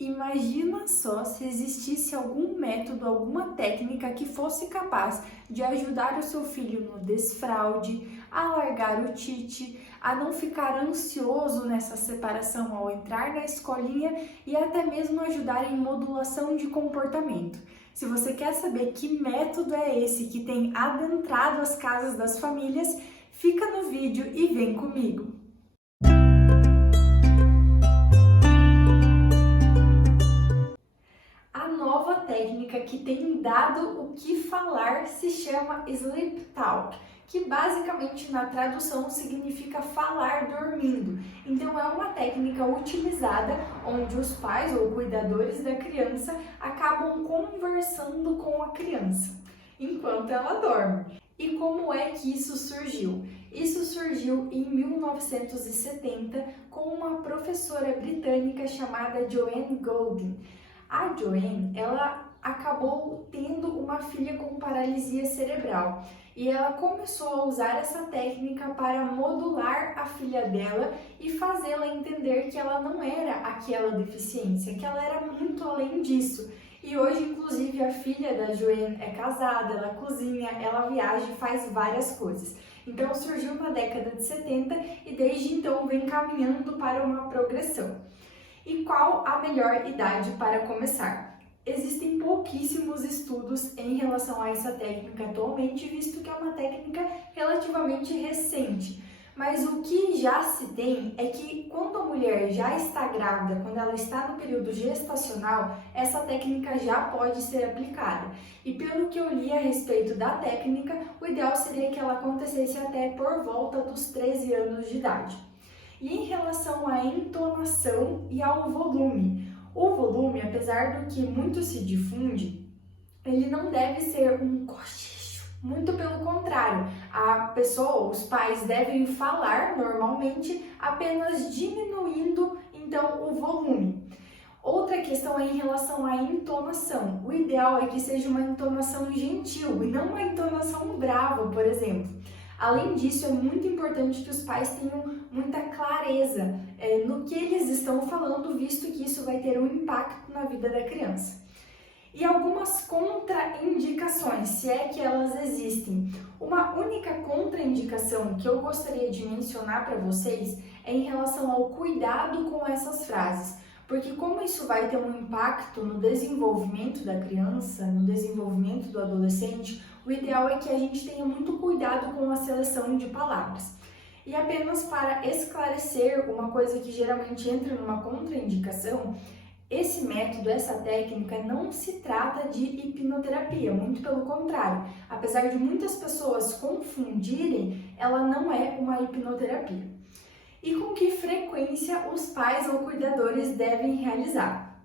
Imagina só se existisse algum método, alguma técnica que fosse capaz de ajudar o seu filho no desfraude, a largar o tite, a não ficar ansioso nessa separação ao entrar na escolinha e até mesmo ajudar em modulação de comportamento. Se você quer saber que método é esse que tem adentrado as casas das famílias, fica no vídeo e vem comigo! A nova técnica que tem dado o que falar se chama Sleep Talk, que basicamente na tradução significa falar dormindo. Então é uma técnica utilizada onde os pais ou cuidadores da criança acabam conversando com a criança enquanto ela dorme. E como é que isso surgiu? Isso surgiu em 1970 com uma professora britânica chamada Joanne Golding. A Joanne, ela acabou tendo uma filha com paralisia cerebral e ela começou a usar essa técnica para modular a filha dela e fazê-la entender que ela não era aquela deficiência, que ela era muito além disso. E hoje, inclusive, a filha da Joanne é casada, ela cozinha, ela viaja e faz várias coisas. Então surgiu na década de 70 e desde então vem caminhando para uma progressão. E qual a melhor idade para começar? Existem pouquíssimos estudos em relação a essa técnica atualmente, visto que é uma técnica relativamente recente. Mas o que já se tem é que quando a mulher já está grávida, quando ela está no período gestacional, essa técnica já pode ser aplicada. E pelo que eu li a respeito da técnica, o ideal seria que ela acontecesse até por volta dos 13 anos de idade. E em relação à entonação e ao volume, o volume, apesar do que muito se difunde, ele não deve ser um cochicho, muito pelo contrário, a pessoa, os pais devem falar normalmente, apenas diminuindo então o volume. Outra questão é em relação à entonação. O ideal é que seja uma entonação gentil e não uma entonação brava, por exemplo. Além disso, é muito importante que os pais tenham muita clareza no que eles estão falando, visto que isso vai ter um impacto na vida da criança. E algumas contraindicações, se é que elas existem. Uma única contraindicação que eu gostaria de mencionar para vocês é em relação ao cuidado com essas frases. Porque como isso vai ter um impacto no desenvolvimento da criança, no desenvolvimento do adolescente, o ideal é que a gente tenha muito cuidado com a seleção de palavras. E apenas para esclarecer uma coisa que geralmente entra numa contraindicação, esse método, essa técnica não se trata de hipnoterapia, muito pelo contrário. Apesar de muitas pessoas confundirem, ela não é uma hipnoterapia. E com que frequência os pais ou cuidadores devem realizar?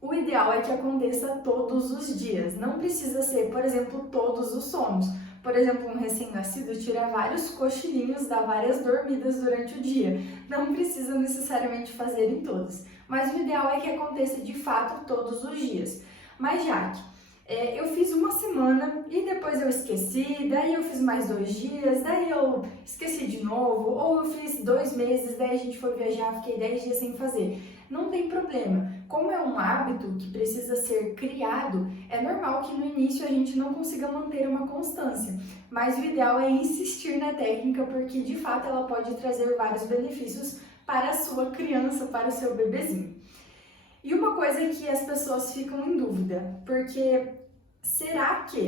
O ideal é que aconteça todos os dias, não precisa ser, por exemplo, todos os sonos. Por exemplo, um recém-nascido tira vários cochilinhos, dá várias dormidas durante o dia. Não precisa necessariamente fazer em todos, mas o ideal é que aconteça de fato todos os dias. Mas Jaque, eu fiz uma semana e depois eu esqueci, daí eu fiz mais 2 dias, daí eu esqueci de novo, ou eu fiz 2 meses, daí a gente foi viajar, fiquei 10 dias sem fazer. Não tem problema. Como é um hábito que precisa ser criado, é normal que no início a gente não consiga manter uma constância, mas o ideal é insistir na técnica porque de fato ela pode trazer vários benefícios para a sua criança, para o seu bebezinho. E uma coisa que as pessoas ficam em dúvida, porque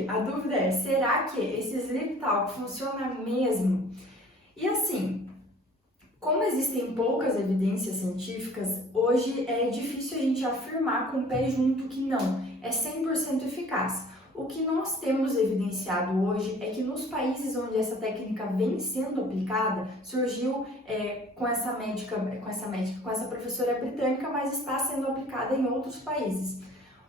a dúvida é, será que esse Sleep Talk funciona mesmo? E assim, como existem poucas evidências científicas, hoje é difícil a gente afirmar com o pé junto que não, é 100% eficaz. O que nós temos evidenciado hoje é que nos países onde essa técnica vem sendo aplicada, surgiu com essa professora britânica, mas está sendo aplicada em outros países.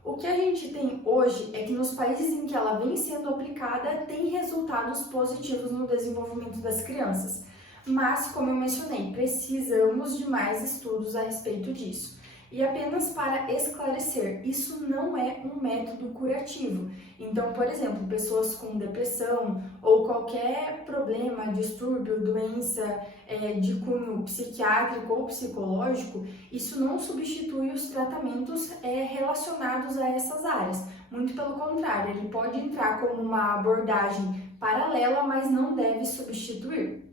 O que a gente tem hoje é que nos países em que ela vem sendo aplicada, tem resultados positivos no desenvolvimento das crianças. Mas, como eu mencionei, precisamos de mais estudos a respeito disso. E apenas para esclarecer, isso não é um método curativo. Então, por exemplo, pessoas com depressão ou qualquer problema, distúrbio, doença de cunho psiquiátrico ou psicológico, isso não substitui os tratamentos relacionados a essas áreas. Muito pelo contrário, ele pode entrar como uma abordagem paralela, mas não deve substituir.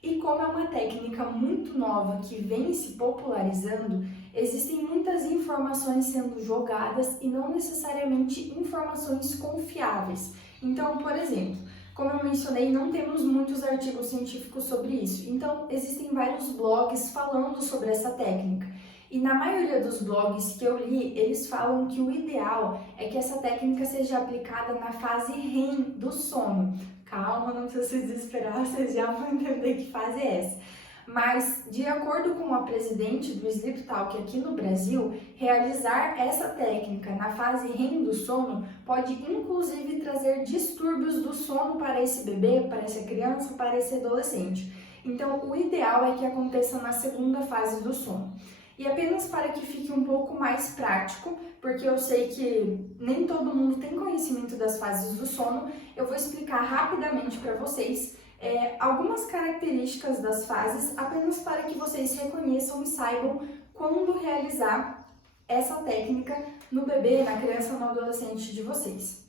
E como é uma técnica muito nova que vem se popularizando, existem muitas informações sendo jogadas e não necessariamente informações confiáveis. Então, por exemplo, como eu mencionei, não temos muitos artigos científicos sobre isso. Então, existem vários blogs falando sobre essa técnica. E na maioria dos blogs que eu li, eles falam que o ideal é que essa técnica seja aplicada na fase REM do sono. Calma, não precisa se desesperar, vocês já vão entender que fase é essa. Mas, de acordo com a presidente do Sleep Talk aqui no Brasil, realizar essa técnica na fase REM do sono pode inclusive trazer distúrbios do sono para esse bebê, para essa criança, para esse adolescente. Então, o ideal é que aconteça na segunda fase do sono. E apenas para que fique um pouco mais prático, porque eu sei que nem todo mundo tem conhecimento das fases do sono, eu vou explicar rapidamente para vocês algumas características das fases, apenas para que vocês reconheçam e saibam quando realizar essa técnica no bebê, na criança ou no adolescente de vocês.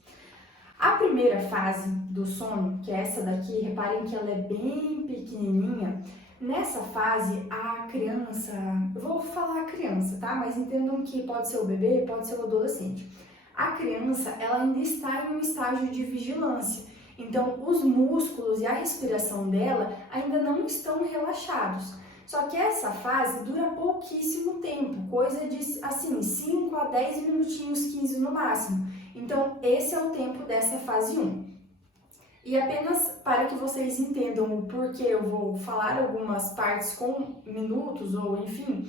A primeira fase do sono, que é essa daqui, reparem que ela é bem pequenininha. Nessa fase, a criança, eu vou falar criança, tá? Mas entendam que pode ser o bebê, pode ser o adolescente. A criança, ela ainda está em um estágio de vigilância. Então, os músculos e a respiração dela ainda não estão relaxados. Só que essa fase dura pouquíssimo tempo, coisa de, assim, 5 a 10 minutinhos, 15 no máximo. Então, esse é o tempo dessa fase 1. E apenas para que vocês entendam o porquê eu vou falar algumas partes com minutos ou enfim,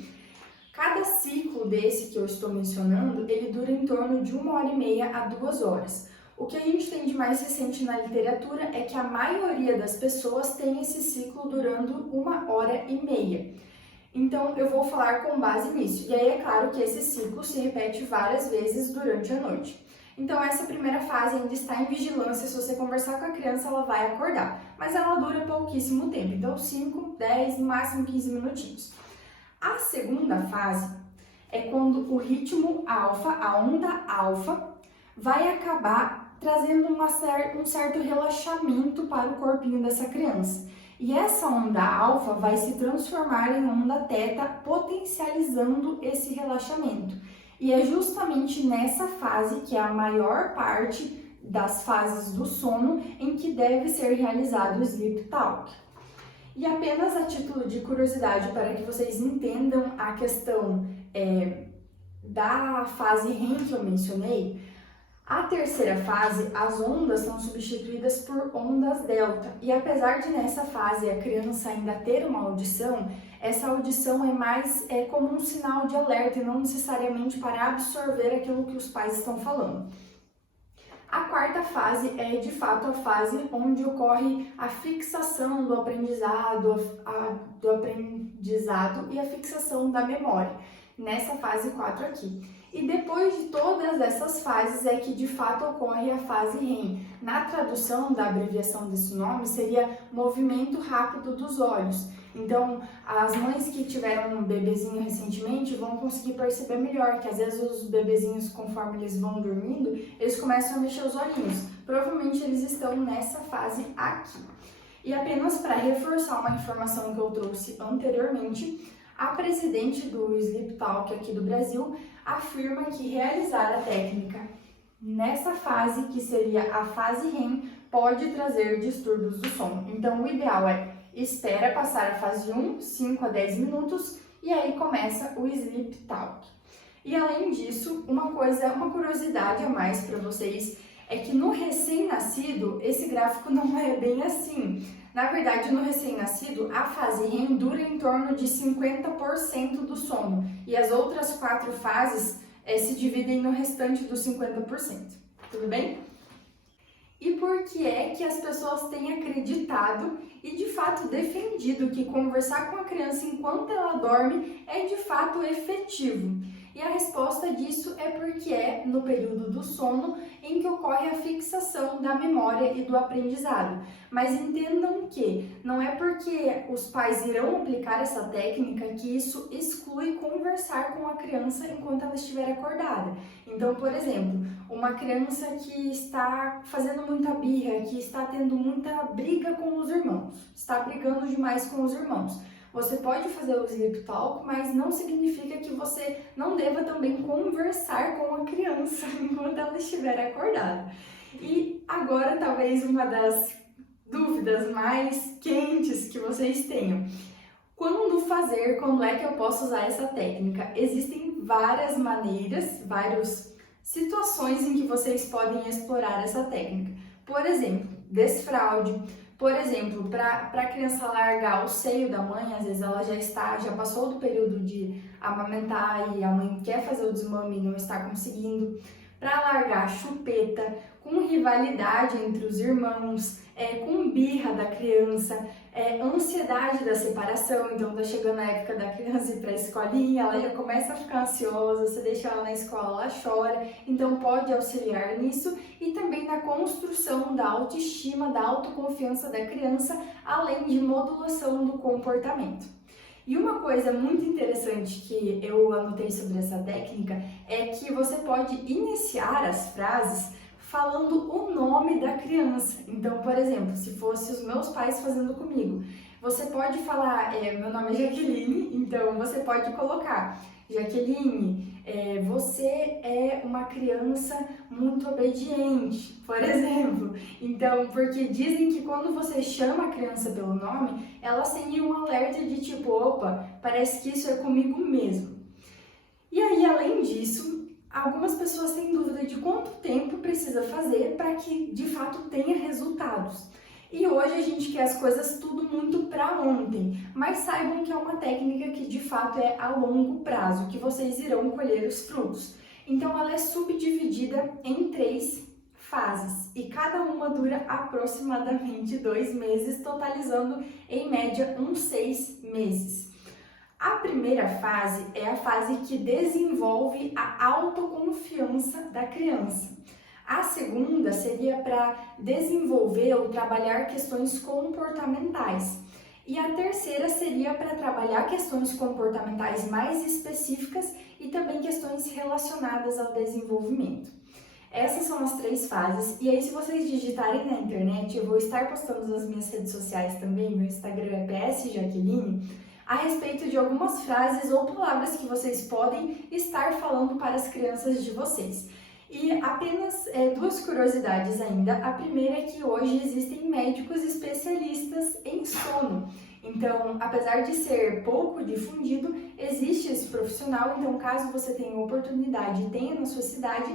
cada ciclo desse que eu estou mencionando, ele dura em torno de 1h30 a 2 horas. O que a gente tem de mais recente na literatura é que a maioria das pessoas tem esse ciclo durando 1h30. Então, eu vou falar com base nisso. E aí, é claro que esse ciclo se repete várias vezes durante a noite. Então, essa primeira fase ainda está em vigilância. Se você conversar com a criança, ela vai acordar. Mas ela dura pouquíssimo tempo. Então, 5, 10, no máximo 15 minutinhos. A segunda fase é quando o ritmo alfa, a onda alfa, vai acabar trazendo um certo relaxamento para o corpinho dessa criança. E essa onda alfa vai se transformar em onda teta, potencializando esse relaxamento. E é justamente nessa fase, que é a maior parte das fases do sono, em que deve ser realizado o Sleep Talk. E apenas a título de curiosidade, para que vocês entendam a questão da fase REM que eu mencionei, a terceira fase, as ondas são substituídas por ondas delta. E apesar de nessa fase a criança ainda ter uma audição, essa audição é mais como um sinal de alerta e não necessariamente para absorver aquilo que os pais estão falando. A quarta fase é de fato a fase onde ocorre a fixação do aprendizado e a fixação da memória, nessa fase 4 aqui. E depois de todas essas fases é que de fato ocorre a fase REM. Na tradução da abreviação desse nome seria movimento rápido dos olhos. Então, as mães que tiveram um bebezinho recentemente vão conseguir perceber melhor que às vezes os bebezinhos, conforme eles vão dormindo, eles começam a mexer os olhinhos. Provavelmente eles estão nessa fase aqui. E apenas para reforçar uma informação que eu trouxe anteriormente, a presidente do Sleep Talk aqui do Brasil afirma que realizar a técnica nessa fase, que seria a fase REM, pode trazer distúrbios do sono. Então, o ideal é espera passar a fase 1, 5 a 10 minutos, e aí começa o Sleep Talk. E além disso, uma curiosidade a mais para vocês é que no recém-nascido, esse gráfico não é bem assim. Na verdade, no recém-nascido, a fase REM dura em torno de 50% do sono, e as outras 4 fases se dividem no restante dos 50%. Tudo bem? E por que é que as pessoas têm acreditado e de fato defendido que conversar com a criança enquanto ela dorme é de fato efetivo? E a resposta disso é porque é no período do sono em que ocorre a fixação da memória e do aprendizado. Mas entendam que não é porque os pais irão aplicar essa técnica que isso exclui conversar com a criança enquanto ela estiver acordada. Então, por exemplo, uma criança que está fazendo muita birra, que está tendo muita briga com os irmãos, está brigando demais com os irmãos. Você pode fazer o Sleep Talk, mas não significa que você não deva também conversar com a criança enquanto ela estiver acordada. E agora, talvez uma das dúvidas mais quentes que vocês tenham. Quando fazer? Quando é que eu posso usar essa técnica? Existem várias maneiras, várias situações em que vocês podem explorar essa técnica. Por exemplo, desfraude. Por exemplo, para a criança largar o seio da mãe, às vezes ela já passou do período de amamentar e a mãe quer fazer o desmame e não está conseguindo. Para largar a chupeta, com rivalidade entre os irmãos, com birra da criança, ansiedade da separação, então tá chegando a época da criança ir para a escolinha, ela já começa a ficar ansiosa, você deixa ela na escola, ela chora, então pode auxiliar nisso e também na construção da autoestima, da autoconfiança da criança, além de modulação do comportamento. E uma coisa muito interessante que eu anotei sobre essa técnica é que você pode iniciar as frases falando o nome da criança. Então, por exemplo, se fosse os meus pais fazendo comigo, você pode falar, meu nome é Jaqueline, então você pode colocar, Jaqueline, você é uma criança muito obediente, por exemplo. Então, porque dizem que quando você chama a criança pelo nome, ela acende um alerta de tipo, opa, parece que isso é comigo mesmo. E aí, além disso, algumas pessoas têm dúvida de quanto tempo precisa fazer para que de fato tenha resultados. E hoje a gente quer as coisas tudo muito para ontem, mas saibam que é uma técnica que de fato é a longo prazo, que vocês irão colher os frutos. Então ela é subdividida em 3 fases e cada uma dura aproximadamente 2 meses, totalizando em média uns 6 meses. A primeira fase é a fase que desenvolve a autoconfiança da criança. A segunda seria para desenvolver ou trabalhar questões comportamentais. E a terceira seria para trabalhar questões comportamentais mais específicas e também questões relacionadas ao desenvolvimento. Essas são as 3 fases, e aí se vocês digitarem na internet, eu vou estar postando nas minhas redes sociais também, meu Instagram é psjaqueline, a respeito de algumas frases ou palavras que vocês podem estar falando para as crianças de vocês. E apenas 2 curiosidades ainda. A primeira é que hoje existem médicos especialistas em sono. Então, apesar de ser pouco difundido, existe esse profissional. Então, caso você tenha oportunidade e tenha na sua cidade,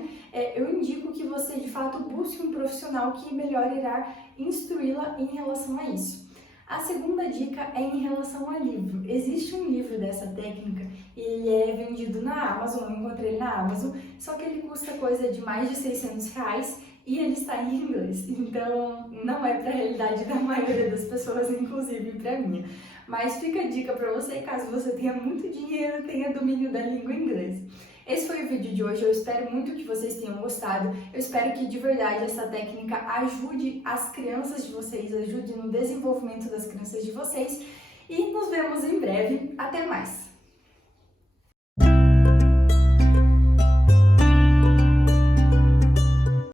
eu indico que você de fato busque um profissional que melhor irá instruí-la em relação a isso. A segunda dica é em relação a livro. Existe um livro dessa técnica e ele é vendido na Amazon, eu encontrei ele na Amazon, só que ele custa coisa de mais de R$600 e ele está em inglês, então não é para a realidade da maioria das pessoas, inclusive para mim. Mas fica a dica para você, caso você tenha muito dinheiro e tenha domínio da língua inglesa. Esse foi o vídeo de hoje, eu espero muito que vocês tenham gostado, eu espero que de verdade essa técnica ajude as crianças de vocês, ajude no desenvolvimento das crianças de vocês e nos vemos em breve, até mais!